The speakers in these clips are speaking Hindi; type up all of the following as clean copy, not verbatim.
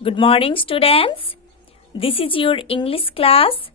Good morning, students. This is your English class.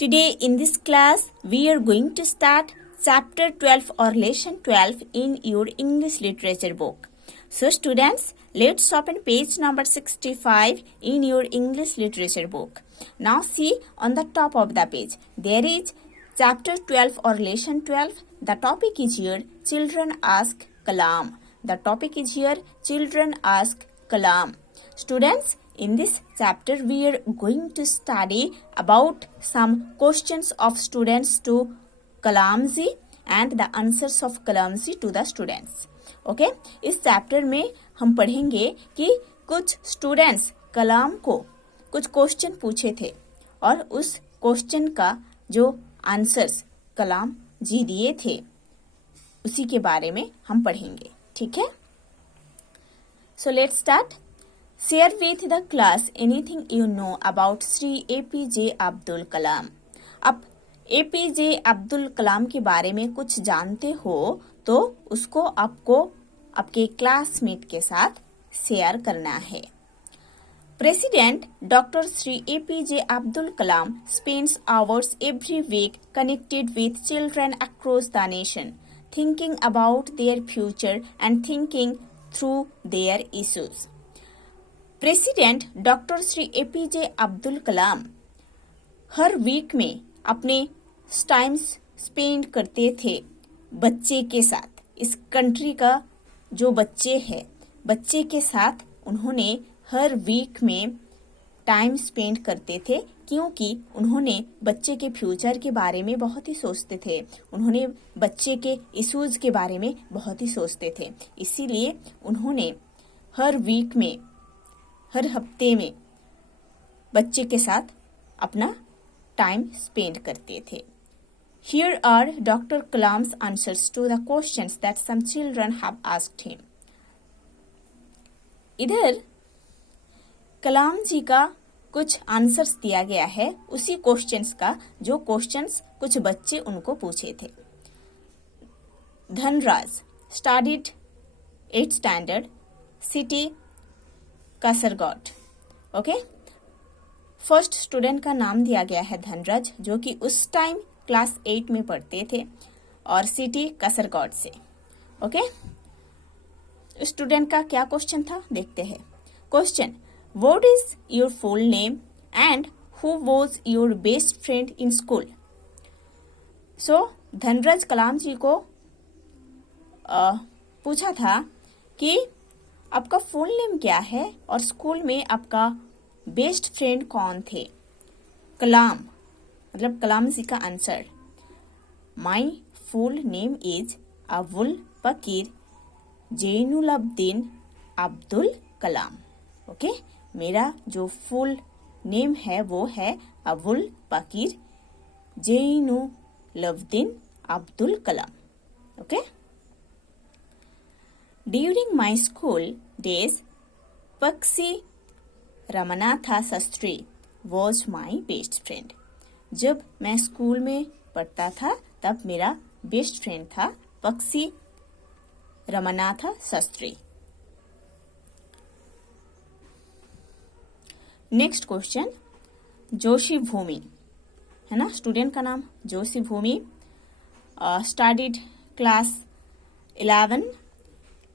Today in this class, we are going to start chapter 12 or lesson 12 in your English literature book. So students, let's open page number 65 in your English literature book. Now see on the top of the page, there is chapter 12 or lesson 12. The topic is here, children ask Kalam. The topic is here, children ask Kalam. Students, in this chapter we are going to study about some questions of students to Kalam ji and the answers of Kalam ji to the students. Okay? इस चैप्टर में हम पढ़ेंगे कि कुछ स्टूडेंट्स कलाम को कुछ क्वेश्चन पूछे थे और उस क्वेश्चन का जो आंसर्स कलाम जी दिए थे उसी के बारे में हम पढ़ेंगे. ठीक है? So let's start. Share with the class anything you know about Sri APJ Abdul Kalam. अब APJ अब्दुल कलाम के बारे में कुछ जानते हो तो उसको आपको आपके क्लासमेट के साथ शेयर करना है. President Dr. Sri APJ Abdul Kalam spends hours every week connected with children across the nation, thinking about their future and thinking through their issues. President doctor Shri APJ Abdul Kalam हर वीक में अपने टाइम स्पेंड करते थे बच्चे के साथ. इस कंट्री का जो बच्चे हैं बच्चे के साथ उन्होंने हर वीक में टाइम स्पेंड करते थे क्योंकि उन्होंने बच्चे के फ्यूचर के बारे में बहुत ही सोचते थे. उन्होंने बच्चे के इश्यूज के बारे में बहुत ही सोचते थे. इसीलिए उन्होंने हर वीक में हर हफ्ते में बच्चे के साथ अपना टाइम स्पेंड करते थे. Here are Dr. Kalam's answers to the questions that some children have asked him. इधर कलाम जी का कुछ आंसर्स दिया गया है उसी क्वेश्चंस का जो क्वेश्चंस कुछ बच्चे उनको पूछे थे. Dhanraj studied 8th standard, city Kasaragod. Okay, first student का नाम दिया गया है धनराज जो कि उस टाइम क्लास 8 में पढ़ते थे और सिटी कासरगोड से. ओके, स्टूडेंट का क्या क्वेश्चन था देखते हैं. Question, what is your full name and who was your best friend in school. So Dhanraj Kalam ji को पूछा था कि आपका फुल नेम क्या है और स्कूल में आपका बेस्ट फ्रेंड कौन थे. कलाम मतलब कलाम जी का answer, my full name is Abul Bakir Jainulabdeen Abdul Kalam. Okay, मेरा जो फुल नेम है वो है Abul Bakir Jainulabdeen Abdul Kalam. Okay, During my school days, Pakshi Ramanatha Sastry was my best friend. जब मैं स्कूल में पढ़ता था तब मेरा बेस्ट फ्रेंड था पक्षी रमनाथा शास्त्री. नेक्स्ट क्वेश्चन, जोशी भूमि है ना, स्टूडेंट का नाम जोशी भूमि. स्टडीड क्लास 11,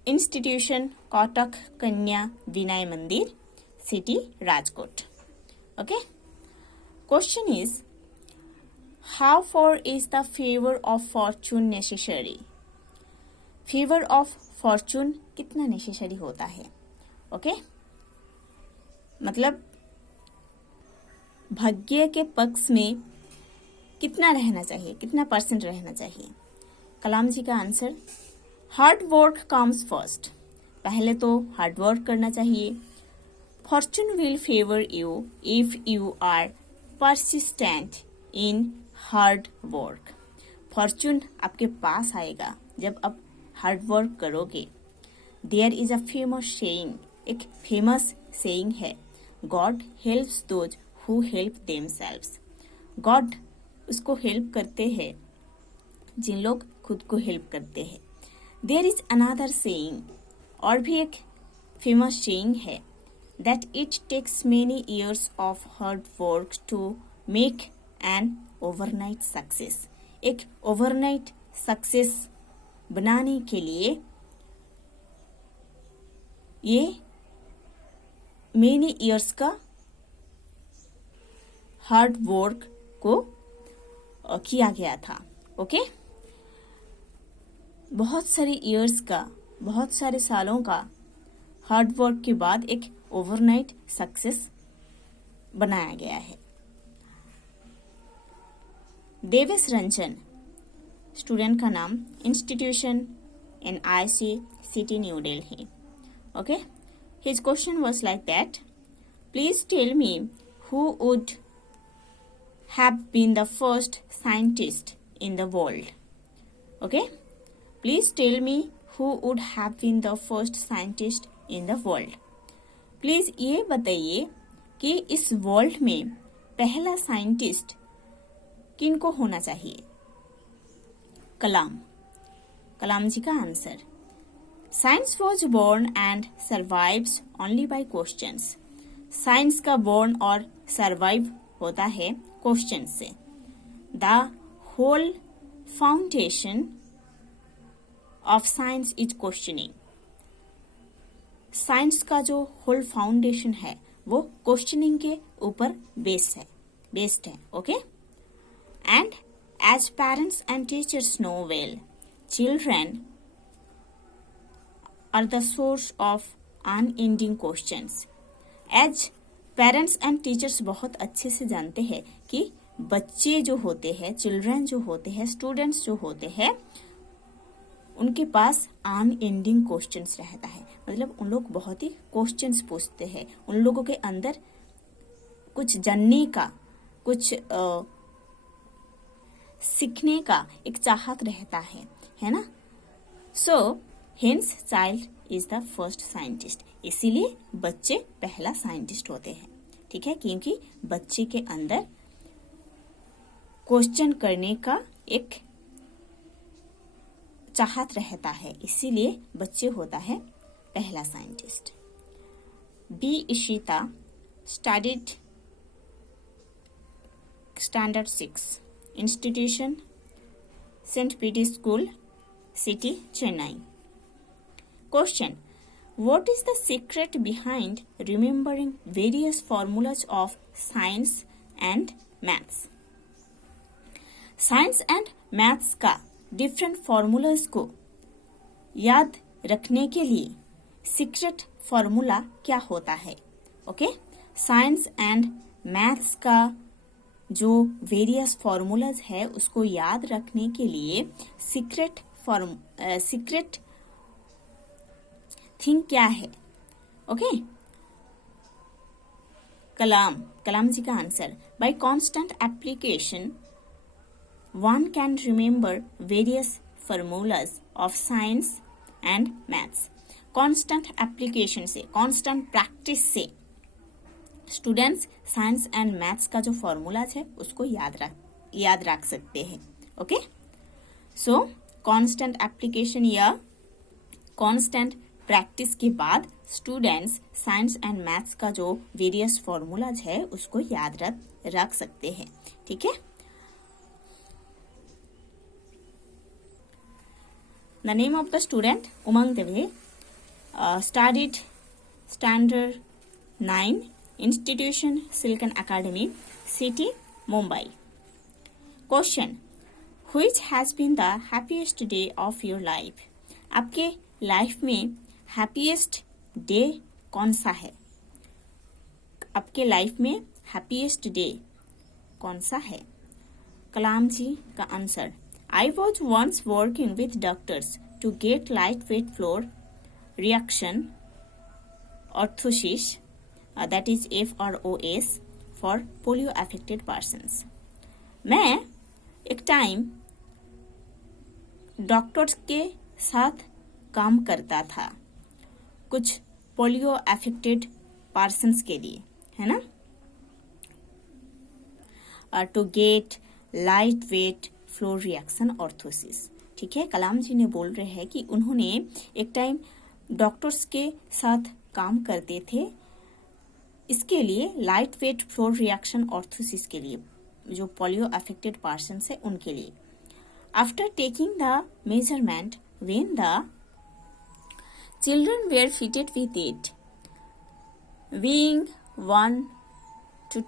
इंस्टीट्यूशन कोटक कन्या विनय मंदिर, city Rajkot. Okay, question is how for is the favour of Fortune necessary. Favour of Fortune कितना नेसेसरी होता है. ओके, मतलब भाग्य के पक्ष में कितना रहना चाहिए, कितना % रहना चाहिए. कलाम जी का answer, hard work comes first. पहले तो हार्ड वर्क करना चाहिए. Fortune will favour you if you are persistent in hard work. Fortune आपके पास आएगा जब आप हार्ड वर्क करोगे. There is a famous saying, एक फेमस सेइंग है, God helps those who help themselves. God उसको हेल्प करते हैं जिन लोग खुद को हेल्प करते हैं. देयर इज अनदर सेइंग, और भी एक फेमस सेइंग है, that it takes many years of hard work to make an overnight success. एक overnight success बनाने के लिए ये many years का हार्ड वर्क को किया गया था. ओके, बहुत सारे ईयर्स का, बहुत सारे सालों का हार्ड वर्क के बाद एक ओवरनाइट सक्सेस बनाया गया है. देवेश रंजन स्टूडेंट का नाम, institution NIC city New Delhi. Okay, his question was like that, please tell me who would have been the first scientist in the world. Okay, please tell me who would have been the first scientist in the world. Please ये बताइए कि इस वर्ल्ड में पहला साइंटिस्ट किनको होना चाहिए. कलाम. कलाम जी का answer, science was born and survives only by questions. Science का बोर्न और सर्वाइव होता है क्वेश्चन से. The whole foundation of science is questioning. Science का जो होल फाउंडेशन है वो क्वेश्चनिंग के ऊपर बेस्ड है. Okay, and as parents and teachers know well, children are the source of unending questions. As parents and teachers बहुत अच्छे से जानते हैं कि बच्चे जो होते हैं, चिल्ड्रन जो होते हैं, स्टूडेंट्स जो होते हैं, उनके पास अनएंडिंग क्वेश्चंस रहता है. मतलब उन लोग बहुत ही क्वेश्चंस पूछते हैं. उन लोगों के अंदर कुछ जानने का, कुछ सीखने का एक चाहत रहता है ना. So hence child is the first scientist. इसीलिए बच्चे पहला साइंटिस्ट होते हैं. ठीक है, क्योंकि बच्चे के अंदर क्वेश्चन करने का एक चाहत रहता है, इसीलिए बच्चे होता है पहला scientist. B Ishita studied standard 6, institution Saint Peter School, city Chennai. Question, what is the secret behind remembering various formulas of science and maths? Science and maths का डिफरेंट फॉर्मूलाज को याद रखने के लिए सीक्रेट फॉर्मूला क्या होता है. ओके, साइंस एंड मैथ्स का जो वेरियस फॉर्मूलाज है उसको याद रखने के लिए सीक्रेट थिंग क्या है. ओके, कलाम जी का answer, bye constant application one can remember various formulas of science and maths. Constant application से, कांस्टेंट प्रैक्टिस से स्टूडेंट्स साइंस एंड मैथ्स का जो फॉर्मूलाज है उसको याद रख सकते हैं. ओके, सो कांस्टेंट एप्लीकेशन या कांस्टेंट प्रैक्टिस के बाद स्टूडेंट्स साइंस एंड मैथ्स का जो वेरियस फॉर्मूलाज है उसको याद रख सकते हैं. ठीक है, the name of the student Umang Dave, studied standard 9, institution Silicon Academy, city Mumbai. Question, which has been the happiest day of your life. आपके लाइफ में हैप्पीएस्ट डे कौन सा है. आपके लाइफ में हैप्पीएस्ट डे कौन सा है. कलाम जी का answer, I was once working with doctors to get light weight floor reaction orthosis, that is FROS, for polio affected persons. मैं एक टाइम डॉक्टर्स के साथ काम करता था कुछ पोलियो अफेक्टेड पर्सन्स के लिए, है ना. To get light weight floor reaction orthosis. ठीक है, कलाम जी ने बोल रहे हैं कि उन्होंने एक टाइम डॉक्टर्स के साथ काम करते थे इसके लिए light weight floor reaction orthosis के लिए, जो पोलियो अफेक्टेड पर्सन है उनके लिए। After taking the measurement when the children were fitted with it, being 1 to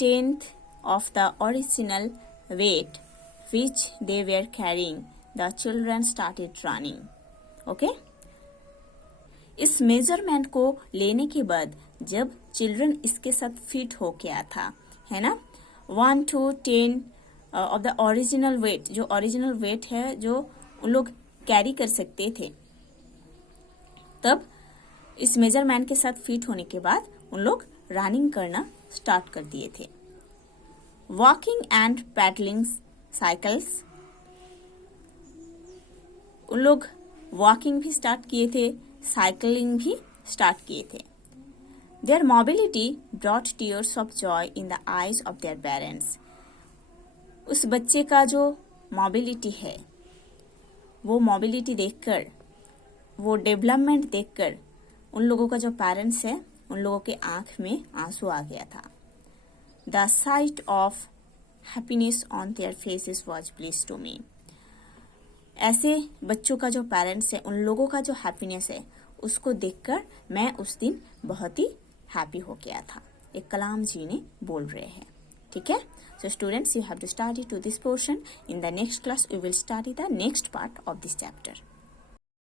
10th of the original weight which they were carrying, the children started running. Okay? इस मेजरमेंट को लेने के बाद जब चिल्ड्रन इसके साथ फिट हो गया था, है ना, 1 to 10 of the original wait, जो ओरिजिनल वेट है जो उन लोग कैरी कर सकते थे, तब इस मेजरमेंट के साथ फिट होने के बाद उन लोग रनिंग करना स्टार्ट कर दिए थे। वॉकिंग एंड पैडलिंग साइकिल्स, उन लोग वॉकिंग भी स्टार्ट किए थे, साइकिलिंग भी स्टार्ट किए थे। Their mobility brought tears of joy in the eyes of their parents, उस बच्चे का जो मोबिलिटी है, वो मोबिलिटी देखकर, वो डेवलपमेंट देखकर उन लोगों का जो पेरेंट्स है उन लोगों के आंख में आंसू आ गया था। The sight of happiness on their faces was bliss to me, ऐसे बच्चों का जो पेरेंट्स है, उन लोगों का जो हैप्पीनेस है, उसको देखकर मैं उस दिन बहुत ही हैप्पी हो गया था। एक कलाम जी ने बोल रहे हैं, ठीक है। So students, you have to study to this portion. In the next class we will study the next part of this chapter.